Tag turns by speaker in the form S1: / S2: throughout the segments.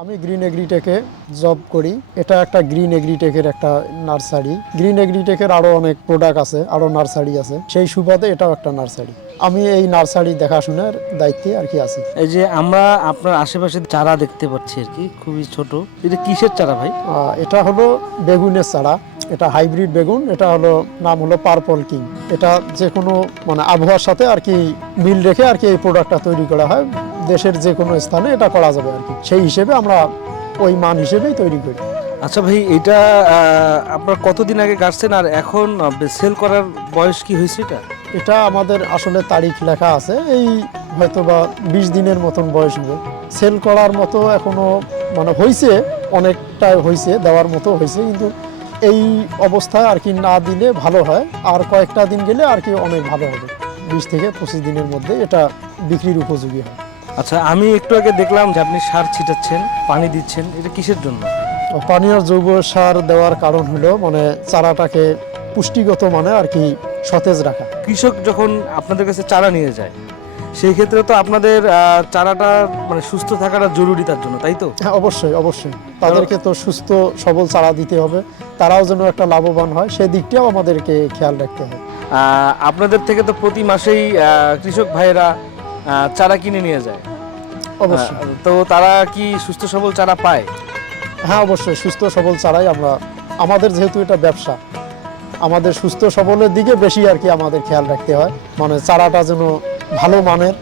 S1: আমি green এগ্রিটেকে job করি। এটা একটা গ্রিন এগ্রিটেকের একটা নার্সারি গ্রিন এগ্রিটেকের আরও অনেক প্রোডাক্ট আছে আরও নার্সারি আছে। সেই সুবাদে এটাও একটা নার্সারি আমি এই নার্সারি দেখাশোনার দায়িত্বে আর কি আছি।
S2: এই যে আমরা আপনার আশেপাশে চারা দেখতে পাচ্ছি আর কি খুবই ছোট। এটা কিসের চারা ভাই?
S1: এটা হলো বেগুনের চারা। এটা হাইব্রিড বেগুন এটা হলো নাম হলো পার্পল কিং এটা যে কোনো মানে আবহাওয়ার সাথে আর কি মিল রেখে আর কি এই প্রোডাক্টটা তৈরি করা হয়। দেশের যে কোনো স্থানে এটা করা যাবে আর কি। সেই হিসেবে আমরা ওই মান হিসেবেই তৈরি করি।
S2: আচ্ছা ভাই এটা আপনার কতদিন আগে গাছছেন আর এখন সেল করার বয়স কি হয়েছে এটা?
S1: এটা আমাদের আসলে তারিখ লেখা আছে এই হয়তো বা বিশ দিনের মতন বয়স হবে। সেল করার মতো এখনও মানে হয়েছে অনেকটা হয়েছে দেওয়ার মতো হয়েছে কিন্তু এই অবস্থায় আর কি না দিলে ভালো হয়। আর কয়েকটা দিন গেলে আর কি অনেক ভালো হবে। বিশ থেকে পঁচিশ দিনের মধ্যে এটা বিক্রির উপযোগী হয়।
S2: আচ্ছা আমি একটু আগে দেখলাম যে আপনি সার ছিটাচ্ছেন পানি দিচ্ছেন এটা কিসের জন্য?
S1: পানীয় জৈব সার দেওয়ার কারণ হলো মানে চারাটাকে পুষ্টিগত মানে আর কি সতেজ রাখা।
S2: কৃষক যখন আপনাদের কাছে চারা নিয়ে যায় সেই ক্ষেত্রে তো আপনাদের চারাটা মানে সুস্থ থাকাটা জরুরি তার জন্য তাই তো?
S1: হ্যাঁ অবশ্যই অবশ্যই। তাদেরকে তো সুস্থ সবল চারা দিতে হবে তারাও যেন একটা লাভবান হয় সেই দিকটাও আমাদেরকে খেয়াল রাখতে হবে।
S2: আপনাদের থেকে তো প্রতি মাসেই কৃষক ভাইয়েরা চারা কিনে নিয়ে যায়।
S1: অবশ্যই।
S2: তো তারা কি সুস্থ সবল চারা পায়?
S1: হ্যাঁ অবশ্যই সুস্থ সবল চারাই আমরা আমাদের যেহেতু এটা ব্যবসা আমাদের সুস্থ সবলের দিকে বেশি আর কি আমাদের খেয়াল রাখতে হয়। মানে চারাটা যেন ভালো মানের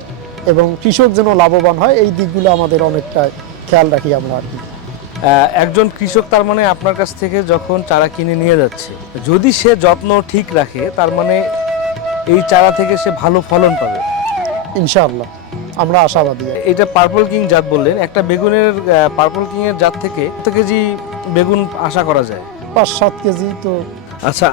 S1: এবং কৃষক যেন লাভবান হয় এই দিকগুলো আমাদের অনেকটা খেয়াল রাখি আমরা আর কি।
S2: একজন কৃষক তার মানে আপনার কাছ থেকে যখন চারা কিনে নিয়ে যাচ্ছে যদি সে যত্ন ঠিক রাখে তার মানে এই চারা থেকে সে ভালো ফলন পাবে।
S1: ইনশাআল্লাহ আমরা আশাবাদী।
S2: এটা পার্পল কিং জাত বললেন একটা বেগুনের পার্পল কিং এর জাত থেকে কত কেজি বেগুন আশা করা যায়?
S1: পাঁচ সাত কেজি তো।
S2: আচ্ছা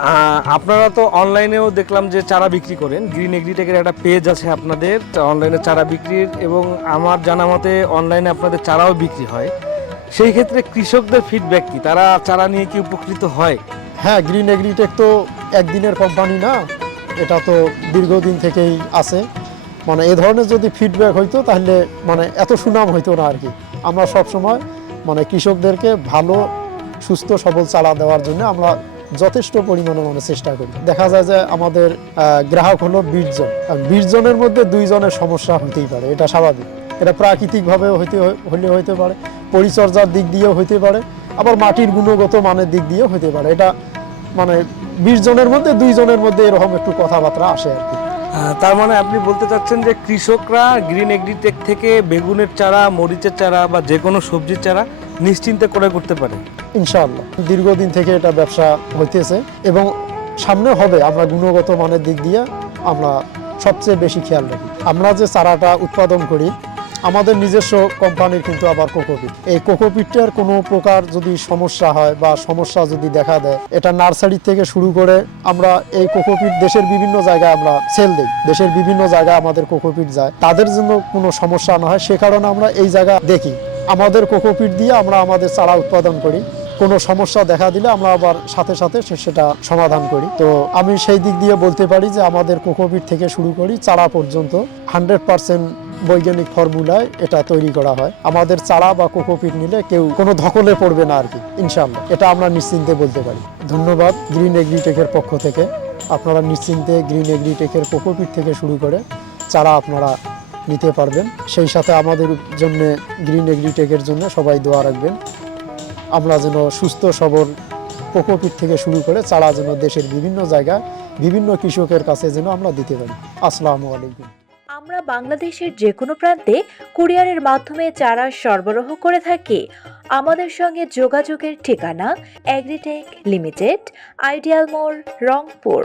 S2: আপনারা তো অনলাইনেও দেখলাম যে চারা বিক্রি করেন। গ্রিন এগ্রিটেকের একটা পেজ আছে আপনাদের অনলাইনে চারা বিক্রির এবং আমার জানা মতে অনলাইনে আপনাদের চারাও বিক্রি হয়। সেই ক্ষেত্রে কৃষকদের ফিডব্যাক কি? তারা চারা নিয়ে কি উপকৃত হয়?
S1: হ্যাঁ গ্রিন এগ্রিটেক তো একদিনের কোম্পানি না এটা তো দীর্ঘদিন থেকেই আছে। মানে এ ধরনের যদি ফিডব্যাক হইতো, তাহলে মানে এত সুনাম হইতো না আর কি। আমরা সব সময় মানে কৃষকদেরকে ভালো, সুস্থ, সবল চালা দেওয়ার জন্য আমরা যথেষ্ট পরিমাণে মানে চেষ্টা করি। দেখা যায় যে আমাদের গ্রাহক হলো বিশ জন। আর বিশ মধ্যে দুইজনের সমস্যা হতেই পারে, এটা স্বাভাবিক। এটা প্রাকৃতিকভাবে হইতে হলে হইতে পারে, পরিচর্যার দিক দিয়েও হইতে পারে, আবার মাটির গুণগত মানের দিক দিয়েও হইতে পারে। এটা মানে বিশ জনের মধ্যে দুইজনের মধ্যে এরকম একটু কথাবার্তা আসে আর কি।
S2: তার মানে আপনি বলতে চাচ্ছেন যে কৃষকরা গ্রিন এগ্রিটেক থেকে বেগুনের চারা, মরিচের চারা বা যে কোনো সবজির চারা নিশ্চিন্তে করে করতে পারে?
S1: ইনশাআল্লাহ। দীর্ঘদিন থেকে এটা ব্যবসা হইতেছে এবং সামনে হবে। আমরা গুণগত মানের দিক দিয়ে আমরা সবচেয়ে বেশি খেয়াল রাখি। আমরা যে চারাটা উৎপাদন করি আমাদের নিজস্ব কোম্পানির কিন্তু আবার কোকোপিট। এই কোকোপিটটার কোনো প্রকার যদি সমস্যা হয় বা সমস্যা যদি দেখা দেয়, এটা নার্সারি থেকে শুরু করে আমরা এই কোকোপিট দেশের বিভিন্ন জায়গায় আমরা সেল দিই। দেশের বিভিন্ন জায়গায় আমাদের কোকোপিট যায়। তাদের জন্য কোনো সমস্যা না হয়, সে কারণে আমরা এই জায়গা দেখি। আমাদের কোকোপিট দিয়ে আমরা আমাদের চারা উৎপাদন করি। কোনো সমস্যা দেখা দিলে আমরা আবার সাথে সাথে সেটা সমাধান করি। তো আমি সেই দিক দিয়ে বলতে পারি যে আমাদের কোকোপিট থেকে শুরু করি, চারা পর্যন্ত। হান্ড্রেড পার্সেন্ট বৈজ্ঞানিক ফর্মুলায় এটা তৈরি করা হয়। আমাদের চারা বা কোকোপিট নিলে কেউ কোনো ধকলে পড়বে না আর কি ইনশাল্লাহ এটা আমরা নিশ্চিন্তে বলতে পারি। ধন্যবাদ গ্রিন এগ্রিটেকের পক্ষ থেকে। আপনারা নিশ্চিন্তে গ্রিন এগ্রিটেকের কোকোপিট থেকে শুরু করে চারা আপনারা নিতে পারবেন। সেই সাথে আমাদের জন্য গ্রিন এগ্রিটেকের জন্য সবাই দোয়া রাখবেন। আমরা যেন সুস্থ, সবল কোকোপিট থেকে শুরু করে চারা যেন দেশের বিভিন্ন জায়গায় বিভিন্ন কৃষকের কাছে যেন আমরা দিতে পারি। আসসালামু আলাইকুম।
S3: আমরা বাংলাদেশের যে কোনো প্রান্তে কুরিয়ারের মাধ্যমে চারা সরবরাহ করে থাকি। আমাদের সঙ্গে যোগাযোগের ঠিকানা অ্যাগ্রিটেক লিমিটেড আইডিয়াল মোড় রংপুর।